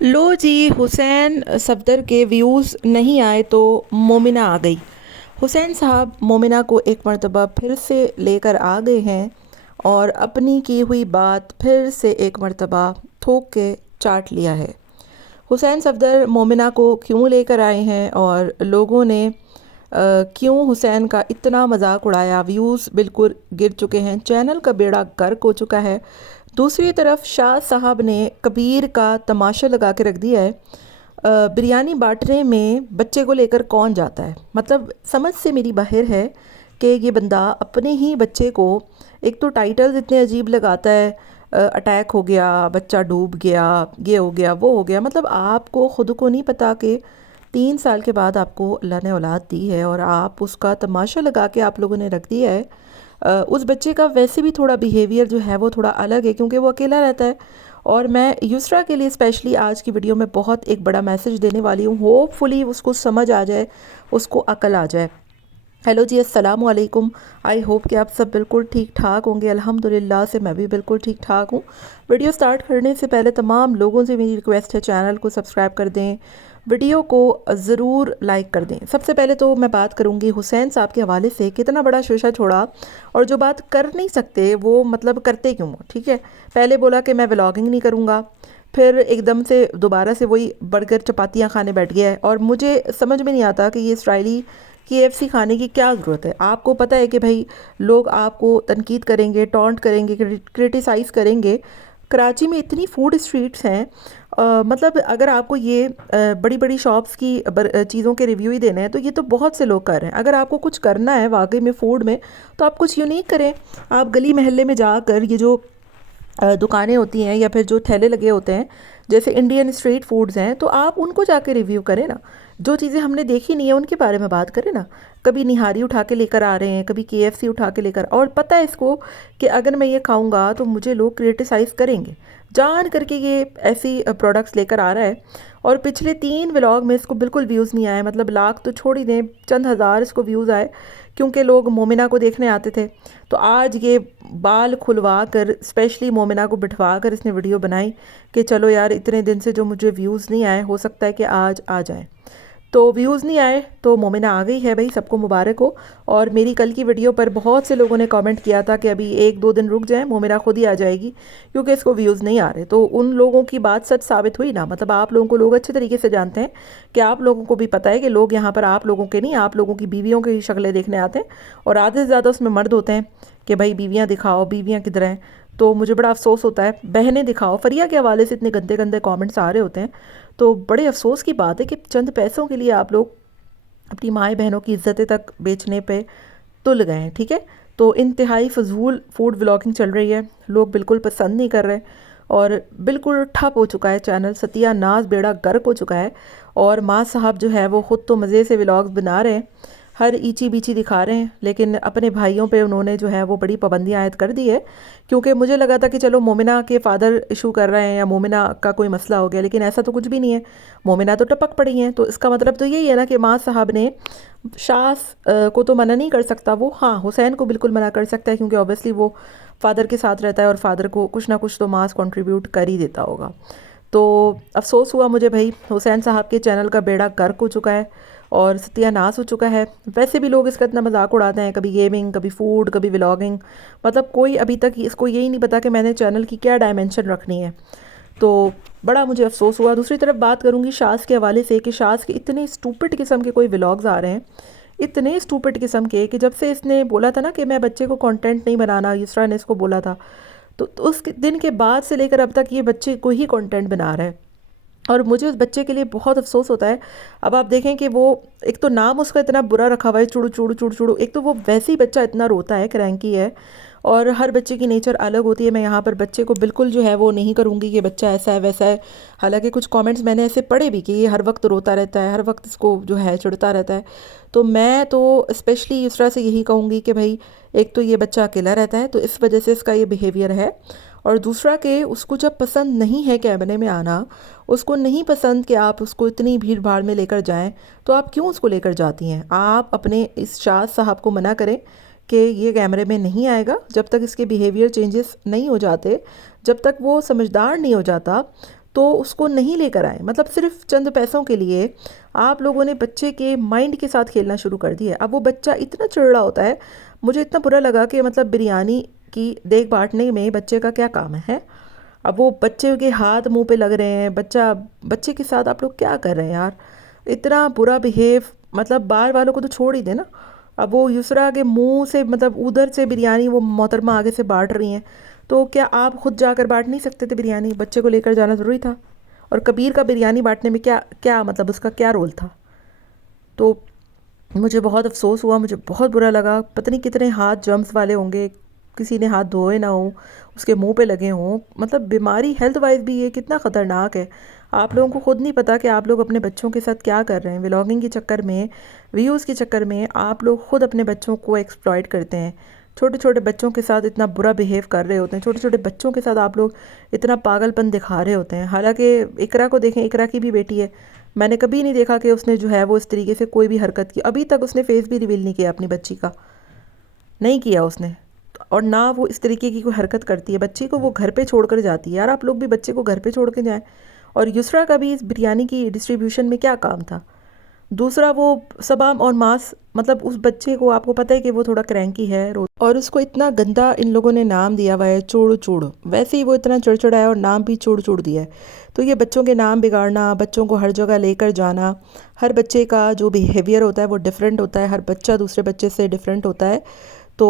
लो जी, हुसैन सफदर के व्यूज़ नहीं आए तो मोमिना आ गई। हुसैन साहब मोमिना को एक मर्तबा फिर से लेकर आ गए हैं और अपनी की हुई बात फिर से एक मर्तबा थोक के चाट लिया है। हुसैन सफदर मोमिना को क्यों लेकर आए हैं और लोगों ने क्यों हुसैन का इतना मजाक उड़ाया, व्यूज़ बिल्कुल गिर चुके हैं, चैनल का बेड़ा गर्क हो चुका है। दूसरी तरफ शाह साहब ने कबीर का तमाशा लगा के रख दिया है। बिरयानी बांटने में बच्चे को लेकर कौन जाता है, मतलब समझ से मेरी बाहर है कि ये बंदा अपने ही बच्चे को, एक तो टाइटल्स इतने अजीब लगाता है, अटैक हो गया, बच्चा डूब गया, ये हो गया, वो हो गया। मतलब आपको ख़ुद को नहीं पता कि 3 साल के बाद आपको अल्लाह ने औलाद दी है और आप उसका तमाशा लगा के आप लोगों ने रख दिया है। उस बच्चे का वैसे भी थोड़ा बिहेवियर जो है वो थोड़ा अलग है क्योंकि वो अकेला रहता है। और मैं युसरा के लिए स्पेशली आज की वीडियो में बहुत एक बड़ा मैसेज देने वाली हूँ, होपफुली उसको समझ आ जाए, उसको अकल आ जाए। हेलो जी, अस्सलाम वालेकुम। आई होप कि आप सब बिल्कुल ठीक ठाक होंगे। अल्हम्दुलिल्लाह से मैं भी बिल्कुल ठीक ठाक हूँ। वीडियो स्टार्ट करने से पहले तमाम लोगों से मेरी रिक्वेस्ट है, चैनल को सब्सक्राइब कर दें, वीडियो को ज़रूर लाइक कर दें। सबसे पहले तो मैं बात करूँगी हुसैन साहब के हवाले से, कितना बड़ा शीशा छोड़ा और जो बात कर नहीं सकते वो मतलब करते क्यों? ठीक है, पहले बोला कि मैं व्लॉगिंग नहीं करूँगा, फिर एकदम से दोबारा से वही बर्गर चपातियाँ खाने बैठ गया है। और मुझे समझ में नहीं आता कि ये इसराइली KFC खाने की क्या ज़रूरत है। आपको पता है कि भाई लोग आपको तनकीद करेंगे, टॉन्ट करेंगे, क्रिटिसाइज़ करेंगे। कराची में इतनी फूड स्ट्रीट्स हैं, मतलब अगर आपको ये बड़ी बड़ी शॉप्स की चीज़ों के रिव्यू ही देने हैं तो ये तो बहुत से लोग कर रहे हैं। अगर आपको कुछ करना है वाकई में फूड में तो आप कुछ यूनिक करें। आप गली मोहल्ले में जाकर ये जो दुकानें होती हैं या फिर जो ठेले लगे होते हैं, जैसे इंडियन स्ट्रीट फूड्स हैं, तो आप उनको जाके रिव्यू करें ना। जो चीज़ें हमने देखी नहीं है उनके बारे में बात करें ना। कभी निहारी उठा के लेकर आ रहे हैं, कभी KFC उठा के लेकर, और पता है इसको कि अगर मैं ये खाऊंगा तो मुझे लोग क्रिटिसाइज़ करेंगे, जान करके ये ऐसी प्रोडक्ट्स लेकर आ रहा है। और पिछले 3 व्लॉग में इसको बिल्कुल व्यूज़ नहीं आए, मतलब लाख तो छोड़ ही दें, चंद हज़ार इसको व्यूज़ आए क्योंकि लोग मोमिना को देखने आते थे। तो आज ये बाल खुलवा कर स्पेशली मोमिना को बिठवा कर इसने वीडियो बनाई कि चलो यार, इतने दिन से जो मुझे व्यूज़ नहीं आए हो सकता है कि आज आ जाए। तो व्यूज़ नहीं आए तो मोमिना आ गई है भाई, सबको मुबारक हो। और मेरी कल की वीडियो पर बहुत से लोगों ने कमेंट किया था कि अभी 1-2 दिन रुक जाएं, मोमिना खुद ही आ जाएगी क्योंकि इसको व्यूज़ नहीं आ रहे। तो उन लोगों की बात सच साबित हुई ना, मतलब आप लोगों को लोग अच्छे तरीके से जानते हैं कि आप लोगों को भी पता है कि लोग यहाँ पर आप लोगों के नहीं, आप लोगों की बीवियों की शक्लें देखने आते हैं। और आधे से ज़्यादा उसमें मर्द होते हैं कि भाई बीवियाँ दिखाओ, बीवियाँ किधर हैं। तो मुझे बड़ा अफसोस होता है, बहनें दिखाओ। फरिया के हवाले से इतने गंदे गंदे कमेंट्स आ रहे होते हैं, तो बड़े अफसोस की बात है कि चंद पैसों के लिए आप लोग अपनी माएँ बहनों की इज्जतें तक बेचने पे तुल गए हैं। ठीक है, तो इंतहाई फजूल फूड व्लॉगिंग चल रही है, लोग बिल्कुल पसंद नहीं कर रहे और बिल्कुल ठप हो चुका है चैनल, सत्यानाश बेड़ा गर्क हो चुका है। और माँ साहब जो है वो ख़ुद तो मज़े से व्लॉग्स बना रहे हैं, हर ईची बीची दिखा रहे हैं, लेकिन अपने भाइयों पे उन्होंने जो है वो बड़ी पाबंदियाँ आयद कर दी है। क्योंकि मुझे लगा था कि चलो मोमिना के फादर इशू कर रहे हैं या मोमिना का कोई मसला हो गया, लेकिन ऐसा तो कुछ भी नहीं है। मोमिना तो टपक पड़ी हैं, तो इसका मतलब तो यही है ना कि माँ साहब ने शास को तो मना नहीं कर सकता वो, हाँ हुसैन को बिल्कुल मना कर सकता है क्योंकि ऑब्वियसली वो फादर के साथ रहता है और फादर को कुछ ना कुछ तो मास कंट्रीब्यूट कर ही देता होगा। तो अफसोस हुआ मुझे भाई, हुसैन साहब के चैनल का बेड़ा गर्क हो चुका है और सत्यानाश हो चुका है। वैसे भी लोग इसका इतना मजाक उड़ाते हैं, कभी गेमिंग, कभी फूड, कभी व्लॉगिंग, मतलब कोई अभी तक इसको यही नहीं पता कि मैंने चैनल की क्या डायमेंशन रखनी है। तो बड़ा मुझे अफसोस हुआ। दूसरी तरफ बात करूँगी शास के हवाले से कि शास के इतने स्टूपिड किस्म के कोई व्लॉग्स आ रहे हैं, इतने स्टूपिड किस्म के, कि जब से इसने बोला था ना कि मैं बच्चे को कंटेंट नहीं बनाना, युसरा ने इसको बोला था, तो उस दिन के बाद से लेकर अब तक ये बच्चे को ही कंटेंट बना रहा है और मुझे उस बच्चे के लिए बहुत अफसोस होता है। अब आप देखें कि वो, एक तो नाम उसका इतना बुरा रखा हुआ है, चुड़ू चुड़ू चुड़ू चुड़ू, एक तो वो वैसे ही बच्चा इतना रोता है, क्रैंकी है। और हर बच्चे की नेचर अलग होती है। मैं यहाँ पर बच्चे को बिल्कुल जो है वो नहीं करूँगी कि बच्चा ऐसा है वैसा है। हालांकि कुछ कमेंट्स मैंने ऐसे पढ़े भी कि ये हर वक्त रोता रहता है, हर वक्त इसको जो है चिढ़ता रहता है। तो मैं तो स्पेशली इस तरह से यही कहूँगी कि भाई, एक तो ये बच्चा अकेला रहता है तो इस वजह से इसका ये बिहेवियर है, और दूसरा कि उसको जब पसंद नहीं है कैमरे में आना, उसको नहीं पसंद कि आप उसको इतनी भीड़ भाड़ में लेकर जाएं, तो आप क्यों उसको लेकर जाती हैं? आप अपने इस शाह साहब को मना करें कि ये कैमरे में नहीं आएगा। जब तक इसके बिहेवियर चेंजेस नहीं हो जाते, जब तक वो समझदार नहीं हो जाता, तो उसको नहीं लेकर आए, मतलब सिर्फ चंद पैसों के लिए आप लोगों ने बच्चे के माइंड के साथ खेलना शुरू कर दिया। अब वो बच्चा इतना चिड़चिड़ा होता है, मुझे इतना बुरा लगा कि मतलब बिरयानी की देख बांटने में बच्चे का क्या काम है। अब वो बच्चे के हाथ मुंह पे लग रहे हैं, बच्चे के साथ आप लोग क्या कर रहे हैं यार, इतना बुरा बिहेव। मतलब बाहर वालों को तो छोड़ ही देना। अब वो युसरा के मुंह से मतलब उधर से बिरयानी वो मोहतरमा आगे से बांट रही हैं, तो क्या आप खुद जाकर बांट नहीं सकते थे बिरयानी? बच्चे को लेकर जाना ज़रूरी था? और कबीर का बिरयानी बांटने में क्या क्या मतलब उसका क्या रोल था? तो मुझे बहुत अफसोस हुआ, मुझे बहुत बुरा लगा। पता नहीं कितने हाथ जर्म्स वाले होंगे, किसी ने हाथ धोए ना हो, उसके मुंह पे लगे हों। मतलब बीमारी हेल्थ वाइज भी ये कितना ख़तरनाक है। आप लोगों को खुद नहीं पता कि आप लोग अपने बच्चों के साथ क्या कर रहे हैं। व्लॉगिंग के चक्कर में, व्यूज़ के चक्कर में आप लोग खुद अपने बच्चों को एक्सप्लॉइट करते हैं। छोटे छोटे बच्चों के साथ इतना बुरा बिहेव कर रहे होते हैं, छोटे छोटे बच्चों के साथ आप लोग इतना पागलपन दिखा रहे होते हैं। हालांकि इकरा को देखें, इकरा की भी बेटी है, मैंने कभी नहीं देखा कि उसने जो है वो इस तरीके से कोई भी हरकत की। अभी तक उसने फेस भी रिवील नहीं किया अपनी बच्ची का, नहीं किया उसने। और ना वो इस तरीके की कोई हरकत करती है, बच्ची को वो घर पे छोड़कर जाती है। यार आप लोग भी बच्चे को घर पे छोड़ के जाएं। और युसरा का भी इस बिरयानी की डिस्ट्रीब्यूशन में क्या काम था? दूसरा वो सबाम और मास, मतलब उस बच्चे को आपको पता है कि वो थोड़ा क्रैंकी है, और उसको इतना गंदा इन लोगों ने नाम दिया हुआ है, चूड़ चूड़। वैसे ही वो इतना चिड़चिड़ा है और नाम भी चूड़ चूड़ दिया है। तो ये बच्चों के नाम बिगाड़ना, बच्चों को हर जगह लेकर जाना, हर बच्चे का जो बिहेवियर होता है वो डिफरेंट होता है, हर बच्चा दूसरे बच्चे से डिफरेंट होता है। तो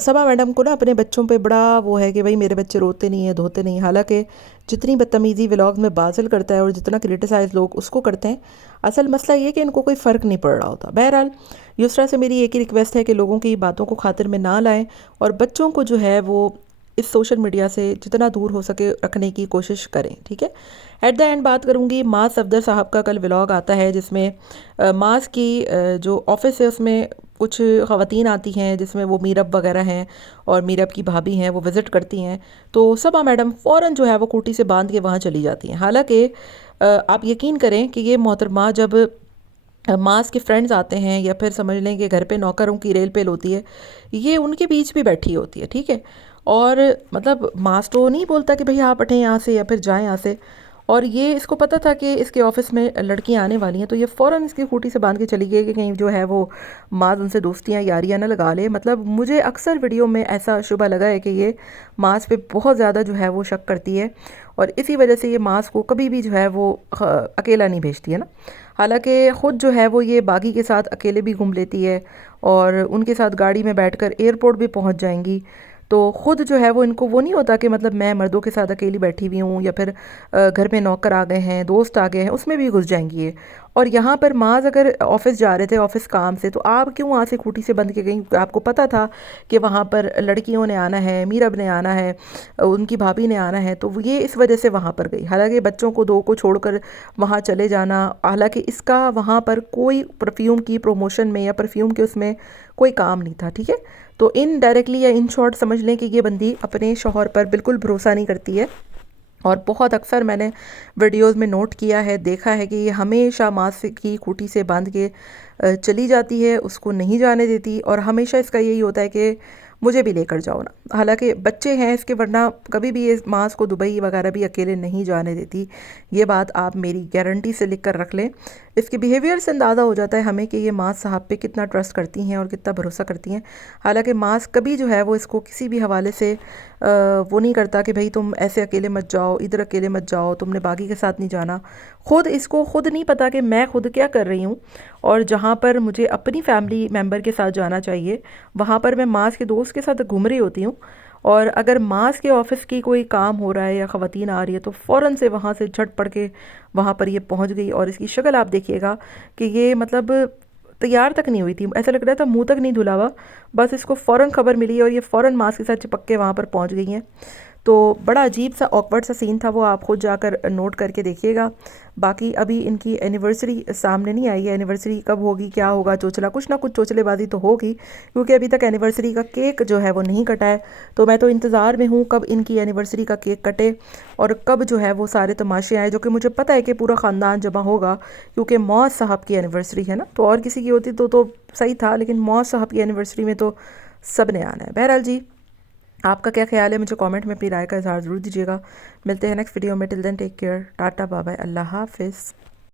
सबा मैडम को ना अपने बच्चों पे बड़ा वो है कि भाई मेरे बच्चे रोते नहीं हैं, धोते नहीं। हालांकि जितनी बदतमीज़ी व्लॉग्स में बादल करता है और जितना क्रिटिसाइज़ लोग उसको करते हैं, असल मसला ये कि इनको कोई फ़र्क नहीं पड़ रहा होता। बहरहाल युसरा से मेरी एक ही रिक्वेस्ट है कि लोगों की बातों को खातिर में ना लाएं और बच्चों को जो है वो इस सोशल मीडिया से जितना दूर हो सके रखने की कोशिश करें, ठीक है। एट द एंड बात करूँगी, मास सफदर साहब का कल व्लॉग आता है जिसमें मास की जो ऑफिस है उसमें कुछ ख़वातीन आती हैं, जिसमें वो मीरब वगैरह हैं और मीरब की भाभी हैं, वो विज़िट करती हैं। तो सबा मैडम फ़ौरन जो है वो खूटी से बांध के वहाँ चली जाती हैं। हालांकि आप यकीन करें कि ये मोहतरमा जब मास के फ्रेंड्स आते हैं या फिर समझ लें कि घर पे नौकरों की रेल पेल होती है, ये उनके बीच भी बैठी होती है, ठीक है। और मतलब मास तो नहीं बोलता कि भैया आप हटें यहाँ से या फिर जाएं यहाँ से। और ये इसको पता था कि इसके ऑफिस में लड़कियां आने वाली हैं, तो ये फ़ौरन इसकी खूटी से बांध के चली गई कि कहीं जो है वो मास उनसे दोस्तियां यारियां ना लगा ले। मतलब मुझे अक्सर वीडियो में ऐसा शुबा लगा है कि ये मास पे बहुत ज़्यादा जो है वो शक करती है और इसी वजह से ये मास को कभी भी जो है वो अकेला नहीं भेजती है ना। हालांकि ख़ुद जो है वो ये बागी के साथ अकेले भी घूम लेती है और उनके साथ गाड़ी में बैठकर एयरपोर्ट भी पहुंच जाएंगी। तो ख़ुद जो है वो इनको वो नहीं होता कि मतलब मैं मर्दों के साथ अकेली बैठी हुई हूँ या फिर घर में नौकर आ गए हैं, दोस्त आ गए हैं, उसमें भी घुस जाएंगी ये। और यहाँ पर माज अगर ऑफिस जा रहे थे ऑफिस काम से, तो आप क्यों वहाँ से खूटी से बंद के गई? आपको पता था कि वहाँ पर लड़कियों ने आना है, मीरब ने आना है, उनकी भाभी ने आना है, तो ये इस वजह से वहाँ पर गई। हालांकि बच्चों को दो को छोड़कर वहाँ चले जाना, हालांकि इसका वहाँ पर कोई परफ्यूम की प्रमोशन में या परफ्यूम के उसमें कोई काम नहीं था, ठीक है। तो इन डायरेक्टली या इन शॉर्ट समझ लें कि ये बंदी अपने शौहर पर बिल्कुल भरोसा नहीं करती है। और बहुत अक्सर मैंने वीडियोस में नोट किया है, देखा है कि ये हमेशा मास की खूटी से बांध के चली जाती है, उसको नहीं जाने देती और हमेशा इसका यही होता है कि मुझे भी लेकर जाओ ना। हालांकि बच्चे हैं इसके, वरना कभी भी ये मास को दुबई वगैरह भी अकेले नहीं जाने देती। ये बात आप मेरी गारंटी से लिख कर रख लें। इसके बिहेवियर से अंदाज़ा हो जाता है हमें कि ये मास साहब पे कितना ट्रस्ट करती हैं और कितना भरोसा करती हैं। हालांकि मास कभी जो है वो इसको किसी भी हवाले से वो नहीं करता कि भाई तुम ऐसे अकेले मत जाओ, इधर अकेले मत जाओ, तुमने बागी के साथ नहीं जाना। इसको खुद नहीं पता कि मैं खुद क्या कर रही हूँ, और जहाँ पर मुझे अपनी फैमिली मेम्बर के साथ जाना चाहिए वहाँ पर मैं मास के दोस्त के साथ घूम रही होती हूँ। और अगर मास के ऑफिस की कोई काम हो रहा है या ख़वातीन आ रही है तो फ़ौरन से वहाँ से झट पड़ के वहाँ पर ये पहुँच गई। और इसकी शक्ल आप देखिएगा कि ये मतलब तैयार तक नहीं हुई थी, ऐसा लग रहा था मुंह तक नहीं धुला हुआ, बस इसको फ़ौरन खबर मिली और ये फ़ौरन मास के साथ चिपक के वहाँ पर पहुँच गई हैं। तो बड़ा अजीब सा ऑकवर्ड सा सीन था वो, आप खुद जाकर नोट करके देखिएगा। बाकी अभी इनकी एनिवर्सरी सामने नहीं आई है, एनिवर्सरी कब होगी क्या होगा, चोचला कुछ ना कुछ चोचलेबाजी तो होगी, क्योंकि अभी तक एनिवर्सरी का केक जो है वो नहीं कटा है। तो मैं तो इंतज़ार में हूँ कब इनकी एनिवर्सरी का केक कटे और कब जो है वो सारे तमाशे आए, जो कि मुझे पता है कि पूरा ख़ानदान जमा होगा, क्योंकि मौज साहब की एनिवर्सरी है ना। तो और किसी की होती तो सही था, लेकिन मौज साहब की एनिवर्सरी में तो सब ने आना है। बहरहाल जी, आपका क्या ख्याल है, मुझे कमेंट में अपनी राय का इज़हार ज़रूर दीजिएगा। मिलते हैं नेक्स्ट वीडियो में। Till then take care, tata bye bye, Allah हाफिज़।